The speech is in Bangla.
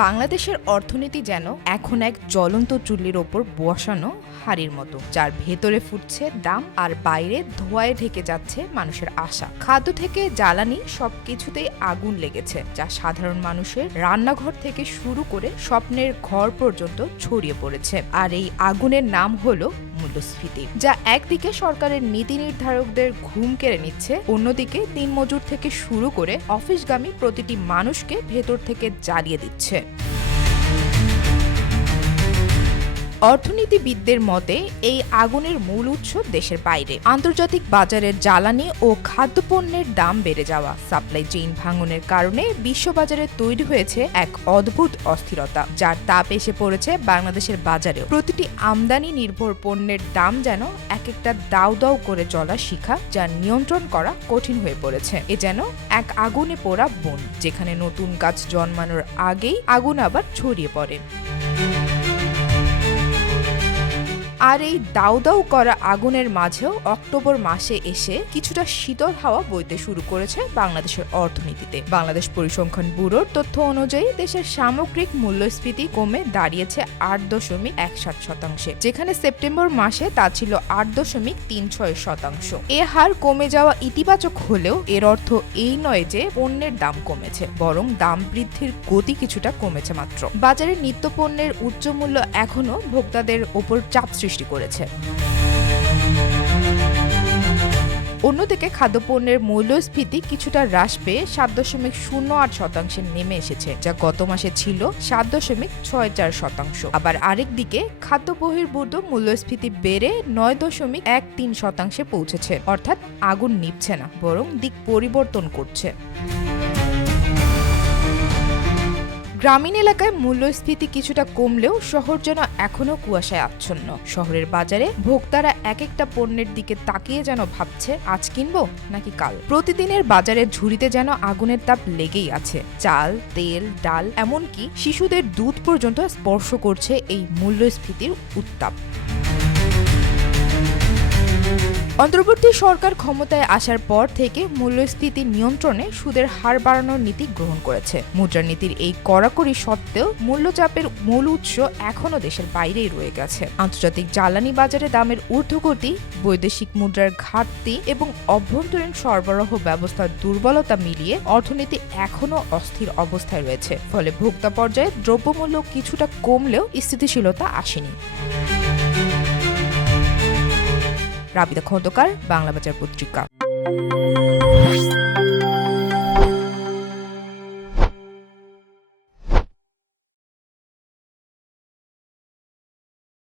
বাংলাদেশের অর্থনীতি যেন এখন এক জ্বলন্ত চুল্লির ওপর বসানো হাড়ির মতো, যার ভেতরে ফুটছে দাম আর বাইরে ধোঁয়ায় ঢেকে যাচ্ছে মানুষের আশা। খাদ্য থেকে জ্বালানি সব কিছুতেই আগুন লেগেছে, যা সাধারণ মানুষের রান্নাঘর থেকে শুরু করে স্বপ্নের ঘর পর্যন্ত ছড়িয়ে পড়েছে। আর এই আগুনের নাম হলো মূল্যস্ফীতি, যা একদিকে সরকারের নীতি নির্ধারকদের ঘুম কেড়ে নিচ্ছে, অন্যদিকে দিনমজুর থেকে শুরু করে অফিসগামী প্রতিটি মানুষকে ভেতর থেকে জ্বালিয়ে দিচ্ছে। অর্থনীতিবিদদের মতে, এই আগুনের মূল উৎস দেশের বাইরে। আন্তর্জাতিক বাজারের জ্বালানি ও খাদ্যপণ্যের দাম বেড়ে যাওয়া। সাপ্লাই চেইন ভাঙনের কারণে বিশ্ববাজারে তৈরি হয়েছে এক অদ্ভুত অস্থিরতা, যার তাপ এসে পড়েছে বাংলাদেশের বাজারেও। প্রতিটি আমদানি নির্ভর পণ্যের দাম যেন এক একটা দাউ দাউ করে চলা শিখা, যা নিয়ন্ত্রণ করা কঠিন হয়ে পড়েছে। এ যেন এক আগুনে পোড়া বন, যেখানে নতুন গাছ জন্মানোর আগেই আগুন আবার ছড়িয়ে পড়ে। আর এই দাউ দাউ করা আগুনের মাঝেও অক্টোবর মাসে এসে কিছুটা শীতল হাওয়া বইতে শুরু করেছে বাংলাদেশের অর্থনীতিতে। বাংলাদেশ পরিসংখ্যান ব্যুরোর তথ্য অনুযায়ী দেশের সামগ্রিক মূল্যস্ফীতি কমে দাঁড়িয়েছে আট দশমিক এক সাত শতাংশে, যেখানে সেপ্টেম্বর মাসে তা ছিল আট দশমিক তিন ছয় শতাংশ। এ হার কমে যাওয়া ইতিবাচক হলেও এর অর্থ এই নয় যে পণ্যের দাম কমেছে, বরং দাম বৃদ্ধির গতি কিছুটা কমেছে মাত্র। বাজারে নিত্য পণ্যের উচ্চ মূল্য এখনও ভোক্তাদের ওপর চাপ সৃষ্টি করেছে। অন্যদিকে খাদ্যপণ্যের মূল্যস্ফীতি কিছুটা হ্রাস পেয়ে সাত দশমিক শূন্য আট শতাংশে নেমে এসেছে, যা গত মাসে ছিল সাত দশমিক ছয় চার শতাংশ। আবার আরেক দিকে খাদ্য বহির্ভূত মূল্যস্ফীতি বেড়ে নয় দশমিক এক তিন শতাংশে পৌঁছেছে, অর্থাৎ আগুন নিভছে না, বরং দিক পরিবর্তন করছে। গ্রামীণ এলাকায় মূল্যস্ফীতি কিছুটা কমলেও শহর যেন এখনও কুয়াশায় আচ্ছন্ন। শহরের বাজারে ভোক্তারা এক একটা পণ্যের দিকে তাকিয়ে যেন ভাবছে, আজ কিনবো নাকি কাল? প্রতিদিনের বাজারের ঝুড়িতে যেন আগুনের তাপ লেগেই আছে। চাল, তেল, ডাল, এমনকি শিশুদের দুধ পর্যন্ত স্পর্শ করছে এই মূল্যস্ফীতির উত্তাপ। অন্তর্বর্তী সরকার ক্ষমতায় আসার পর থেকে মূল্যস্ফীতি নিয়ন্ত্রণে সুদের হার বাড়ানোর নীতি গ্রহণ করেছে। মুদ্রানীতির এই কড়াকড়ি সত্ত্বেও মূল্যচাপের মূল উৎস এখনও দেশের বাইরেই রয়ে গেছে। আন্তর্জাতিক জ্বালানি বাজারে দামের ঊর্ধ্বগতি, বৈদেশিক মুদ্রার ঘাটতি এবং অভ্যন্তরীণ সরবরাহ ব্যবস্থার দুর্বলতা মিলিয়ে অর্থনীতি এখনও অস্থির অবস্থায় রয়েছে। ফলে ভোক্তা পর্যায়ে দ্রব্যমূল্য কিছুটা কমলেও স্থিতিশীলতা আসেনি। রাবিদা খন্দকার বাংলা বাজার পত্রিকা।